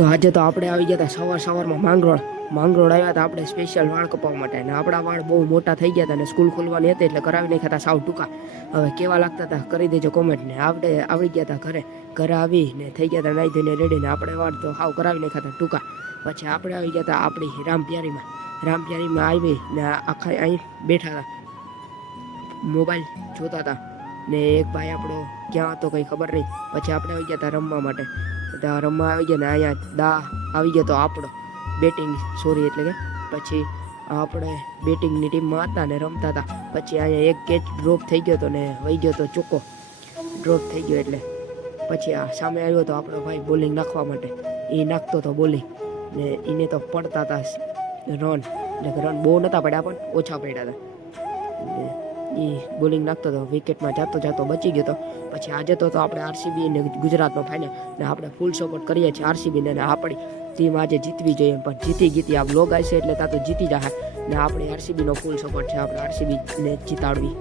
તો આજે તો આપણે આવી ગયા હતા સવારમાં માંગરોળ આવ્યા હતા આપણે સ્પેશિયલ વાળ કપાવવા માટે અને આપણા વાળ બહુ મોટા થઈ ગયા હતા અને સ્કૂલ ખોલવાની હતી એટલે કરાવી નાખ્યા હતા સાવ ટૂંકા. હવે કેવા લાગતા હતા કરી દેજો કોમેન્ટ ને. આપણે આવી ગયા હતા ઘરે આવીને થઈ ગયા હતા નાઈ ધોઈને રેડી ને આપણે વાળ તો સાવ કરાવી નાખ્યા હતા ટૂંકા. પછી આપણે આવી ગયા હતા આપણી રામપ્યારીમાં આવી ને આખા અહીં બેઠા હતા મોબાઈલ જોતા હતા ને એક ભાઈ આપણો ક્યાં હતો કંઈ ખબર નહીં. પછી આપણે આવી ગયા હતા રમવા માટે. રમવા આવી ગયા ને અહીંયા આવી ગયો તો આપણો એટલે કે પછી આપણે બેટિંગની ટીમમાં હતા ને રમતા હતા. પછી અહીંયા એક કેચ ડ્રોપ થઈ ગયો હતો ને વહી ગયો તો ચોખ્ખો ડ્રોપ થઈ ગયો. એટલે પછી આ સામે આવ્યો તો આપણો ભાઈ બોલિંગ નાખવા માટે. એ નાખતો હતો બોલિંગ ને એને તો પડતા હતા રન, એટલે રન બહુ નહોતા પડ્યા પણ ઓછા પડ્યા હતા. એ બોલિંગ નાખતો હતો, વિકેટમાં જાતો બચી ગયો હતો. પછી આજે તો આપણે આરસીબી ને ગુજરાતનો ફાઇનલ ને આપણે ફૂલ સપોર્ટ કરીએ છીએ આરસીબીને ને આપણી ટીમ આજે જીતવી જોઈએ. પણ જીતી આ બ્લોગ આવશે એટલે ત્યાં તો જીતી જાય ને આપણી આરસીબીનો ફૂલ સપોર્ટ છે, આપણે આરસીબીને જીતાડવી.